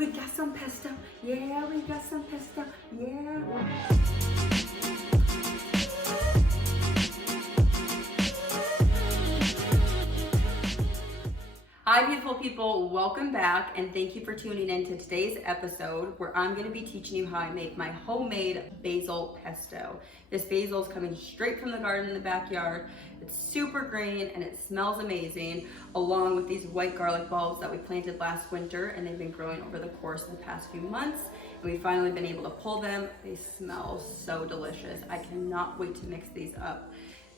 We got some pesto. Yeah, we got some pesto. Yeah. Hi beautiful people, welcome back and thank you for tuning in to today's episode where I'm going to be teaching you how I make my homemade basil pesto. This basil is coming straight from the garden in the backyard. It's super green and it smells amazing, along with these white garlic bulbs that we planted last winter, and they've been growing over the course of the past few months, and we've finally been able to pull them. They smell so delicious. I cannot wait to mix these up.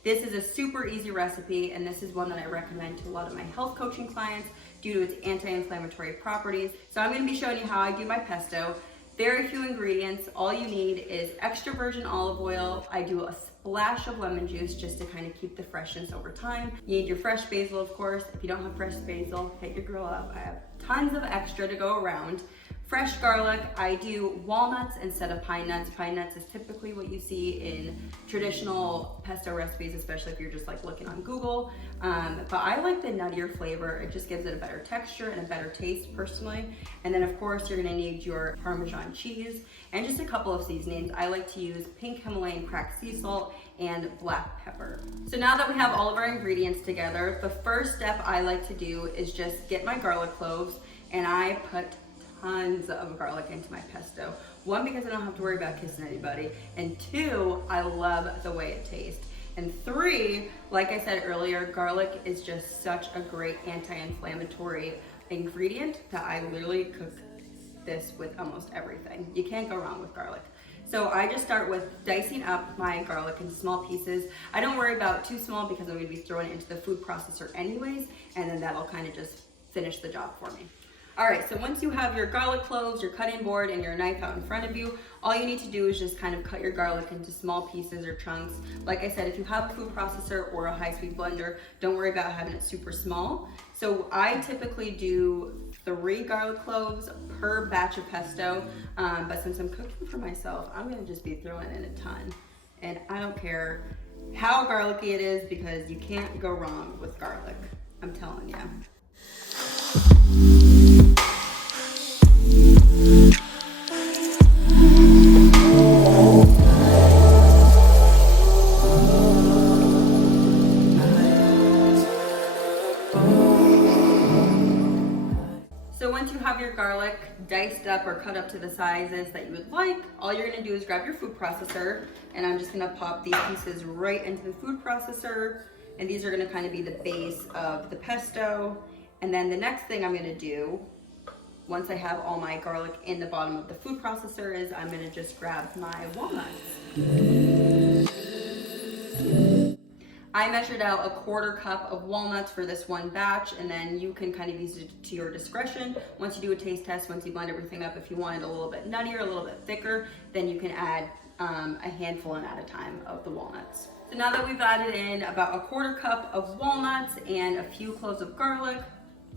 This is a super easy recipe, and this is one that I recommend to a lot of my health coaching clients due to its anti-inflammatory properties. So I'm going to be showing you how I do my pesto. Very few ingredients. All you need is extra virgin olive oil. I do a splash of lemon juice just to kind of keep the freshness over time. You need your fresh basil, of course. If you don't have fresh basil, hit your girl up. I have tons of extra to go around. Fresh garlic, I do walnuts instead of pine nuts. Pine nuts is typically what you see in traditional pesto recipes, especially if you're just like looking on Google. But I like the nuttier flavor. It just gives it a better texture and a better taste personally. And then of course you're gonna need your Parmesan cheese and just a couple of seasonings. I like to use pink Himalayan cracked sea salt and black pepper. So now that we have all of our ingredients together, the first step I like to do is just get my garlic cloves, and I put tons of garlic into my pesto. One, because I don't have to worry about kissing anybody, and two, I love the way it tastes. And three, like I said earlier, garlic is just such a great anti-inflammatory ingredient that I literally cook this with almost everything. You can't go wrong with garlic. So I just start with dicing up my garlic into small pieces. I don't worry about too small because I'm gonna be throwing it into the food processor anyways, and then that'll kind of just finish the job for me. All right, so once you have your garlic cloves, your cutting board, and your knife out in front of you, all you need to do is just kind of cut your garlic into small pieces or chunks. Like I said, if you have a food processor or a high-speed blender, don't worry about having it super small. So I typically do 3 garlic cloves per batch of pesto, but since I'm cooking for myself, I'm gonna just be throwing in a ton. And I don't care how garlicky it is because you can't go wrong with garlic, I'm telling you. So once you have your garlic diced up or cut up to the sizes that you would like, all you're gonna do is grab your food processor, and I'm just gonna pop these pieces right into the food processor, and these are gonna kind of be the base of the pesto. And then the next thing I'm gonna do, once I have all my garlic in the bottom of the food processor, is I'm gonna just grab my walnuts. I measured out a 1/4 cup of walnuts for this one batch, and then you can kind of use it to your discretion. Once you do a taste test, once you blend everything up, if you want it a little bit nuttier, a little bit thicker, then you can add a handful at a time of the walnuts. So now that we've added in about a 1/4 cup of walnuts and a few cloves of garlic,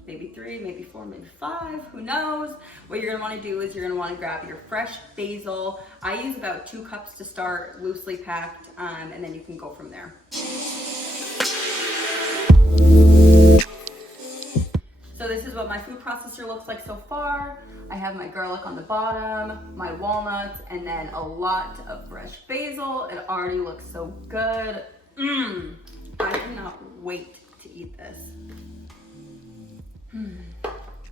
maybe 3, maybe 4, maybe 5, who knows? What you're gonna wanna do is you're gonna wanna grab your fresh basil. I use about 2 cups to start, loosely packed, and then you can go from there. So this is what my food processor looks like so far. I have my garlic on the bottom, my walnuts, and then a lot of fresh basil. It already looks so good. I cannot wait to eat this.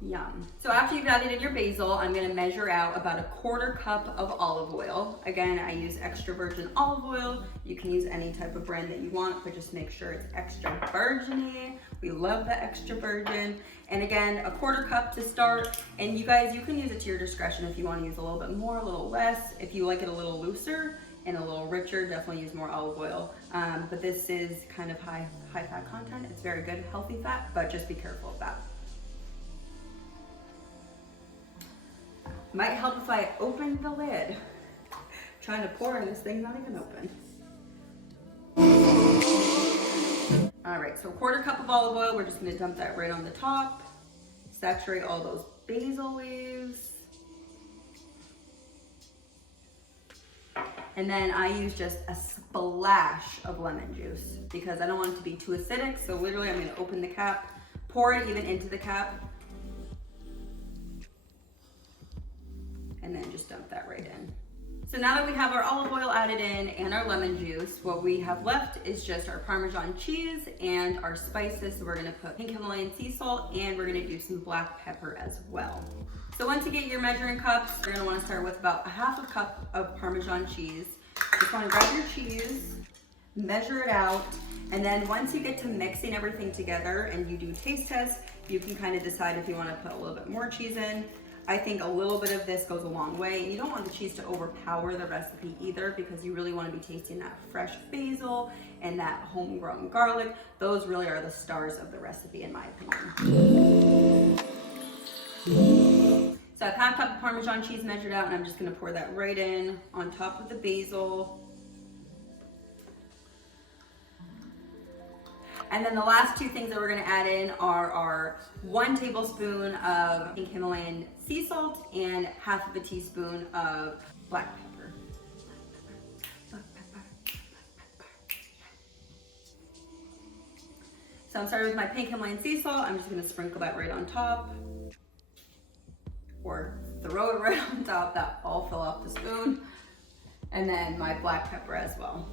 Yum. So after you've added in your basil, I'm gonna measure out about a 1/4 cup of olive oil. Again, I use extra virgin olive oil. You can use any type of brand that you want, but just make sure it's extra virgin-y. We love the extra virgin. And again, a 1/4 cup to start. And you guys, you can use it to your discretion if you wanna use a little bit more, a little less. If you like it a little looser and a little richer, definitely use more olive oil. But this is kind of high fat content. It's very good, healthy fat, but just be careful of that. Might help if I open the lid. Trying to pour and this thing's not even open. All right, so 1/4 cup of olive oil. We're just gonna dump that right on the top. Saturate all those basil leaves. And then I use just a splash of lemon juice because I don't want it to be too acidic. So literally I'm gonna open the cap, pour it even into the cap. and then just dump that right in. So now that we have our olive oil added in and our lemon juice, what we have left is just our Parmesan cheese and our spices. So we're gonna put pink Himalayan sea salt, and we're gonna do some black pepper as well. So once you get your measuring cups, you're gonna wanna start with about a half a cup of Parmesan cheese. Just wanna grab your cheese, measure it out, and then once you get to mixing everything together and you do taste tests, you can kind of decide if you wanna put a little bit more cheese in. I think a little bit of this goes a long way. You don't want the cheese to overpower the recipe either, because you really want to be tasting that fresh basil and that homegrown garlic. Those really are the stars of the recipe, in my opinion. So I've half a cup of Parmesan cheese measured out, and I'm just going to pour that right in on top of the basil. And then the last two things that we're gonna add in are our 1 tablespoon of pink Himalayan sea salt and half of a teaspoon of black pepper. So I'm starting with my pink Himalayan sea salt. I'm just gonna sprinkle that right on top, or throw it right on top. That all fell off the spoon. And then my black pepper as well.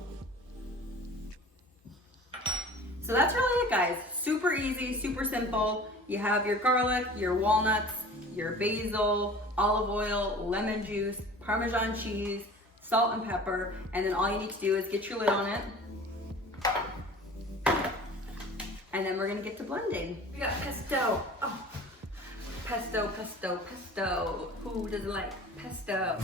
So that's really it, guys. Super easy, super simple. You have your garlic, your walnuts, your basil, olive oil, lemon juice, Parmesan cheese, salt and pepper, and then all you need to do is get your lid on it. And then we're gonna get to blending. We got pesto. Oh, pesto, pesto, pesto. Who doesn't like pesto?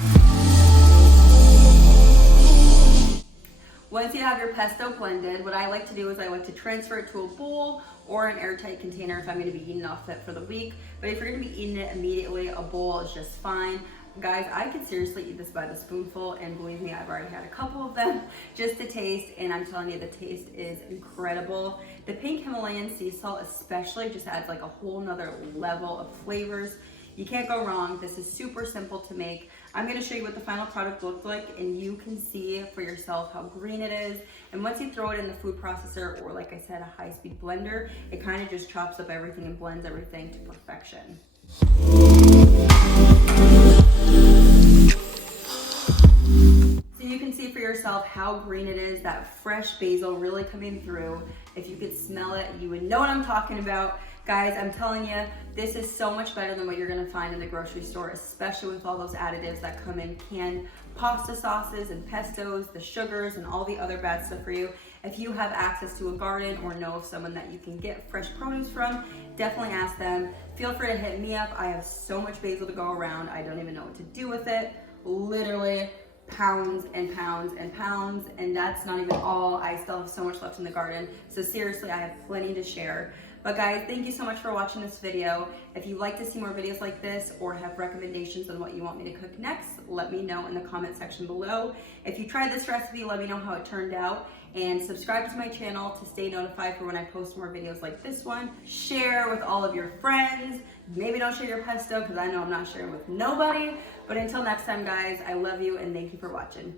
Once you have your pesto blended, what I like to do is I like to transfer it to a bowl or an airtight container if I'm going to be eating off it for the week. But if you're going to be eating it immediately, a bowl is just fine. Guys, I could seriously eat this by the spoonful, and believe me, I've already had a couple of them just to taste, and I'm telling you, the taste is incredible. The pink Himalayan sea salt especially just adds like a whole nother level of flavors. You can't go wrong. This is super simple to make. I'm gonna show you what the final product looked like, and you can see for yourself how green it is. And once you throw it in the food processor, or like I said, a high-speed blender, it kind of just chops up everything and blends everything to perfection. So you can see for yourself how green it is, that fresh basil really coming through. If you could smell it, you would know what I'm talking about. Guys, I'm telling you, this is so much better than what you're gonna find in the grocery store, especially with all those additives that come in canned pasta sauces and pestos, the sugars, and all the other bad stuff for you. If you have access to a garden or know of someone that you can get fresh produce from, definitely ask them. Feel free to hit me up. I have so much basil to go around, I don't even know what to do with it. Literally pounds and pounds and pounds, and that's not even all. I still have so much left in the garden. So seriously, I have plenty to share. But guys, thank you so much for watching this video. If you'd like to see more videos like this or have recommendations on what you want me to cook next, let me know in the comment section below. If you tried this recipe, let me know how it turned out, and subscribe to my channel to stay notified for when I post more videos like this one. Share with all of your friends. Maybe don't share your pesto, because I know I'm not sharing with nobody. But until next time, guys, I love you and thank you for watching.